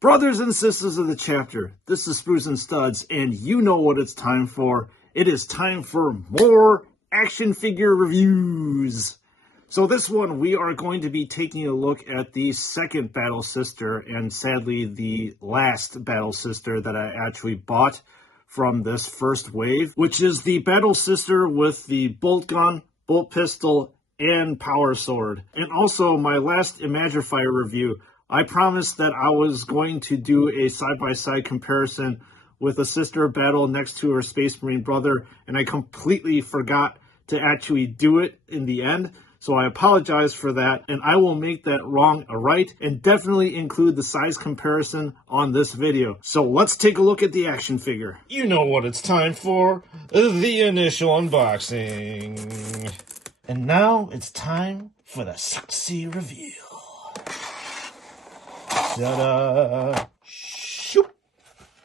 Brothers and sisters of the chapter, this is Spruce and Studs, and you know what it's time for. It is time for more action figure reviews. So this one, we are going to be taking a look at the second Battle Sister, and sadly the last Battle Sister that I actually bought from this first wave, which is the Battle Sister with the bolt gun, bolt pistol, and power sword. And also my last Imagifier review, I promised that I was going to do a side-by-side comparison with a sister battle next to her Space Marine brother, and I completely forgot to actually do it in the end. So I apologize for that, and I will make that wrong a right, and definitely include the size comparison on this video. So let's take a look at the action figure. You know what it's time for, the initial unboxing. And now it's time for the sexy reveal. Ta-da! Shoop!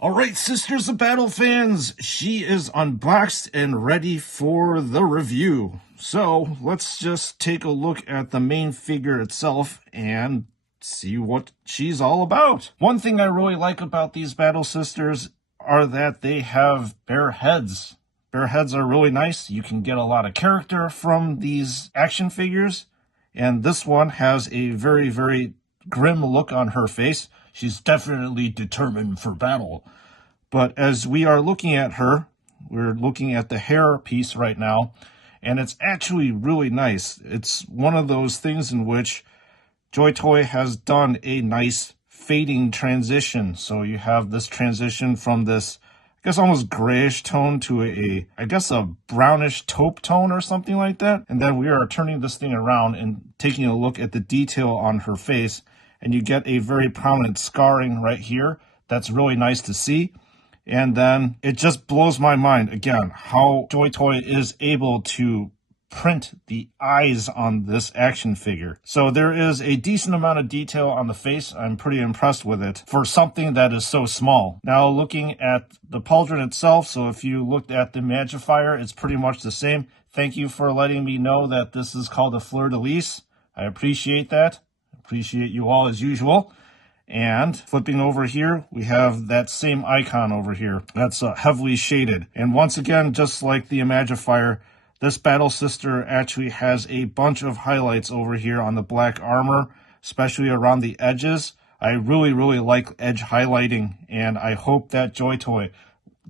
Alright, Sisters of Battle fans, she is unboxed and ready for the review. So, let's just take a look at the main figure itself and see what she's all about. One thing I really like about these Battle Sisters are that they have bare heads. Bare heads are really nice. You can get a lot of character from these action figures. And this one has a very, very grim look on her face. She's definitely determined for battle. But as we are looking at her, we're looking at the hair piece right now, and it's actually really nice. It's one of those things in which JoyToy has done a nice fading transition. So you have this transition from this, I guess, almost grayish tone to I guess a brownish taupe tone or something like that. And then we are turning this thing around and taking a look at the detail on her face, and you get a very prominent scarring right here. That's really nice to see. And then it just blows my mind, again, how JoyToy is able to print the eyes on this action figure. So there is a decent amount of detail on the face. I'm pretty impressed with it for something that is so small. Now looking at the Pauldron itself, so if you looked at the Imagifier, it's pretty much the same. Thank you for letting me know that this is called a fleur-de-lis. I appreciate that. Appreciate you all as usual. And flipping over here, we have that same icon over here. That's heavily shaded. And once again, just like the Imagifier, this Battle Sister actually has a bunch of highlights over here on the black armor, especially around the edges. I really, really like edge highlighting, and I hope that JoyToy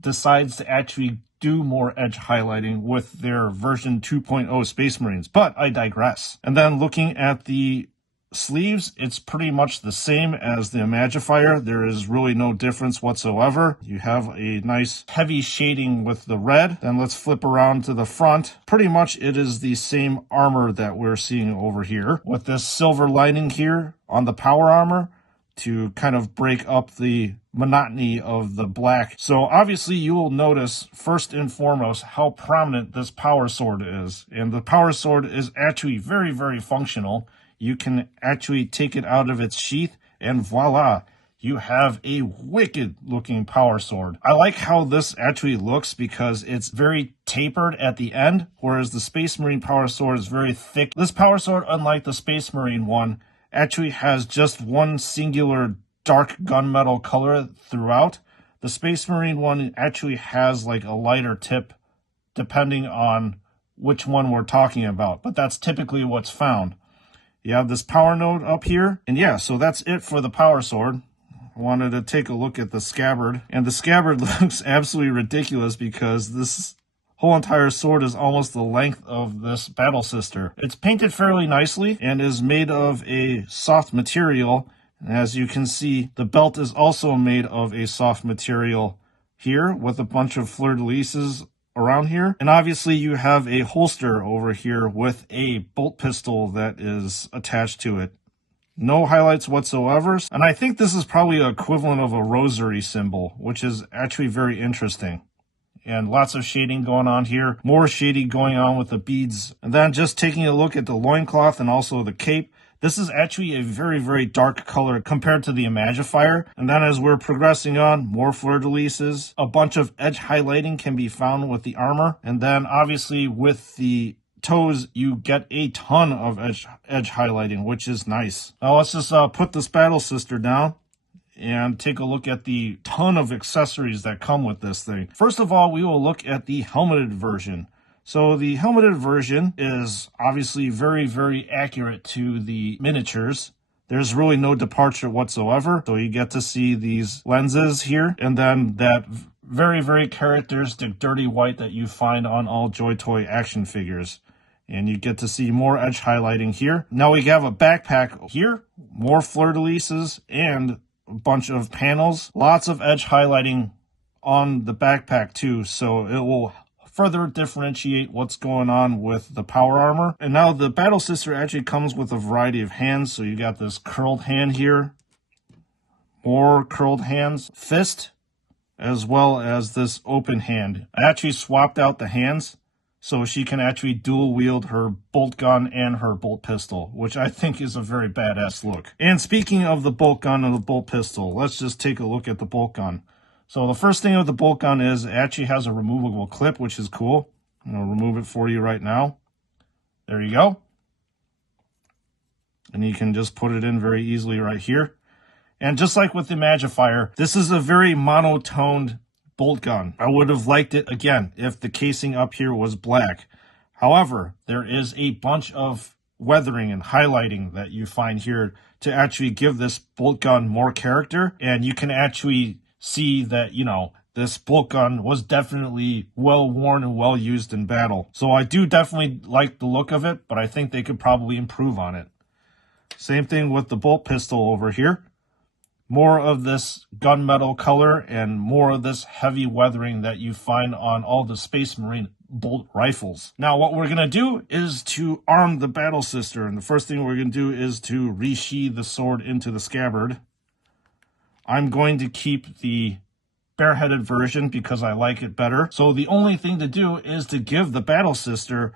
decides to actually do more edge highlighting with their version 2.0 Space Marines. But I digress. And then looking at the sleeves, it's pretty much the same as the Imagifier. There is really no difference whatsoever. You have a nice heavy shading with the red. Then let's flip around to the front. Pretty much it is the same armor that we're seeing over here, with this silver lining here on the power armor to kind of break up the monotony of the black. So obviously you will notice first and foremost how prominent this power sword is. And the power sword is actually very, very functional. You can actually take it out of its sheath, and voila, you have a wicked looking power sword. I like how this actually looks because it's very tapered at the end, whereas the Space Marine power sword is very thick. This power sword, unlike the Space Marine one, actually has just one singular dark gunmetal color throughout. The Space Marine one actually has like a lighter tip depending on which one we're talking about, but that's typically what's found. You have this power node up here, and yeah, so that's it for the power sword. I wanted to take a look at the scabbard, and the scabbard looks absolutely ridiculous because this whole entire sword is almost the length of this Battle Sister. It's painted fairly nicely and is made of a soft material. And as you can see, the belt is also made of a soft material here with a bunch of fleur-de-lises around here. And obviously you have a holster over here with a bolt pistol that is attached to it. No highlights whatsoever. And I think this is probably the equivalent of a rosary symbol, which is actually very interesting. And lots of shading going on here. More shading going on with the beads. And then just taking a look at the loincloth and also the cape. This is actually a very, very dark color compared to the Imagifier. And then as we're progressing on, more fleur-de-lises. A bunch of edge highlighting can be found with the armor. And then obviously with the toes, you get a ton of edge highlighting, which is nice. Now let's just put this Battle Sister down. and take a look at the ton of accessories that come with this thing. First of all, we will look at the helmeted version. So the helmeted version is obviously very, very accurate to the miniatures. There's really no departure whatsoever. So you get to see these lenses here, and then that very, very characteristic dirty white that you find on all JoyToy action figures. And you get to see more edge highlighting here. Now we have a backpack here, more fleur-de-lises, and a bunch of panels. Lots of edge highlighting on the backpack too, so it will further differentiate what's going on with the power armor. And now the Battle Sister actually comes with a variety of hands. So you got this curled hand here, more curled hands, fist, as well as this open hand. I actually swapped out the hands so she can actually dual wield her bolt gun and her bolt pistol, which I think is a very badass look. And speaking of the bolt gun and the bolt pistol, let's just take a look at the bolt gun. So the first thing with the bolt gun is it actually has a removable clip, which is cool. I'm going to remove it for you right now. There you go. And you can just put it in very easily right here. And just like with the Imagifier, this is a very monotoned bolt gun. I would have liked it, again, if the casing up here was black. However, there is a bunch of weathering and highlighting that you find here to actually give this bolt gun more character. And you can actually see that, you know, this bolt gun was definitely well worn and well used in battle. So I do definitely like the look of it, but I think they could probably improve on it. Same thing with the bolt pistol over here. More of this gunmetal color and more of this heavy weathering that you find on all the Space Marine bolt rifles. Now what we're going to do is to arm the Battle Sister. And the first thing we're going to do is to resheath the sword into the scabbard. I'm going to keep the bareheaded version because I like it better. So the only thing to do is to give the Battle Sister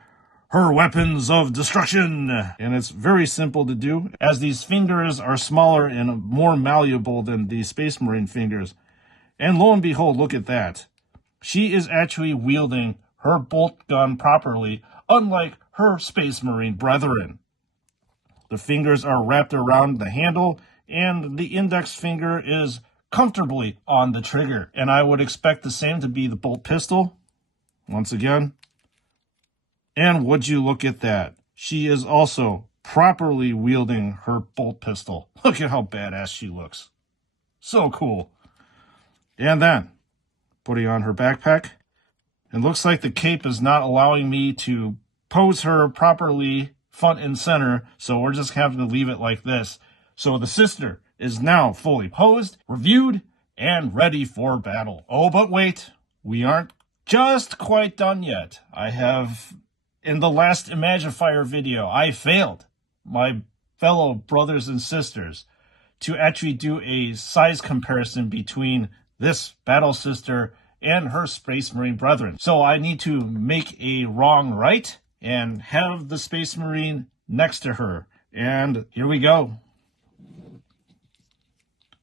her weapons of destruction. And it's very simple to do, as these fingers are smaller and more malleable than the Space Marine fingers. And lo and behold, look at that. She is actually wielding her bolt gun properly, unlike her Space Marine brethren. The fingers are wrapped around the handle, and the index finger is comfortably on the trigger. And I would expect the same to be the bolt pistol. Once again. And would you look at that? She is also properly wielding her bolt pistol. Look at how badass she looks. So cool. And then, putting on her backpack. It looks like the cape is not allowing me to pose her properly front and center, so we're just having to leave it like this. So the sister is now fully posed, reviewed, and ready for battle. Oh, but wait, we aren't just quite done yet. In the last Imagifier video, I failed my fellow brothers and sisters to actually do a size comparison between this Battle Sister and her Space Marine brethren. So I need to make a wrong right and have the Space Marine next to her. And here we go.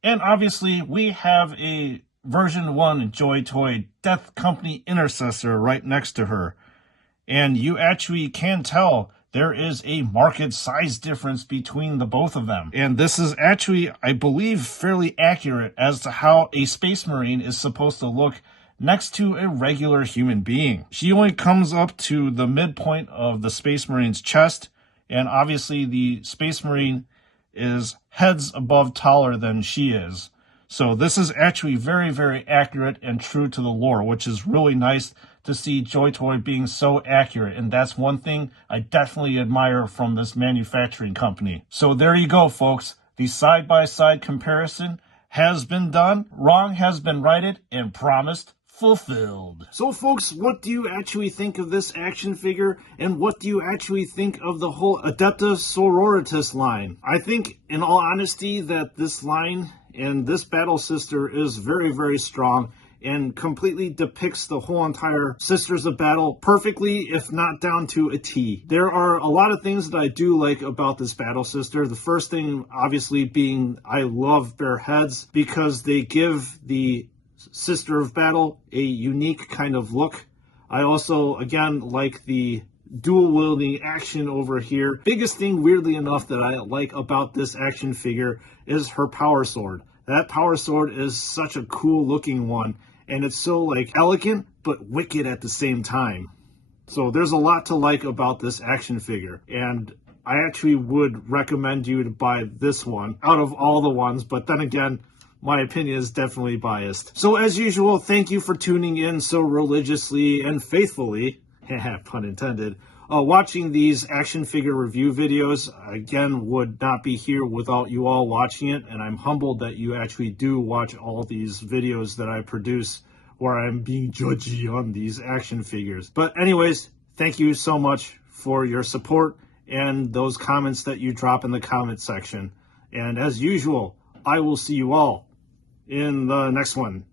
And obviously we have a version 1 JoyToy Death Company Intercessor right next to her. And you actually can tell there is a marked size difference between the both of them. And this is actually, I believe, fairly accurate as to how a Space Marine is supposed to look next to a regular human being. She only comes up to the midpoint of the Space Marine's chest, and obviously the Space Marine is heads above taller than she is. So this is actually very, very accurate and true to the lore, which is really nice to see JoyToy being so accurate. And that's one thing I definitely admire from this manufacturing company. So there you go, folks. The side-by-side comparison has been done, wrong has been righted, and promised fulfilled. So folks, what do you actually think of this action figure, and what do you actually think of the whole Adeptus Sororitas line? I think, in all honesty, that this line and this Battle Sister is very, very strong and completely depicts the whole entire Sisters of Battle perfectly, if not down to a T. There are a lot of things that I do like about this Battle Sister. The first thing, obviously, being I love bare heads because they give the Sister of Battle a unique kind of look. I also, again, like the dual-wielding action over here. Biggest thing, weirdly enough, that I like about this action figure is her power sword. That power sword is such a cool looking one, and it's so like elegant but wicked at the same time. So there's a lot to like about this action figure, and I actually would recommend you to buy this one out of all the ones, but then again, my opinion is definitely biased. So as usual, thank you for tuning in so religiously and faithfully, pun intended, watching these action figure review videos. Again, would not be here without you all watching it, and I'm humbled that you actually do watch all these videos that I produce where I'm being judgy on these action figures. But anyways, thank you so much for your support and those comments that you drop in the comment section. And as usual, I will see you all in the next one.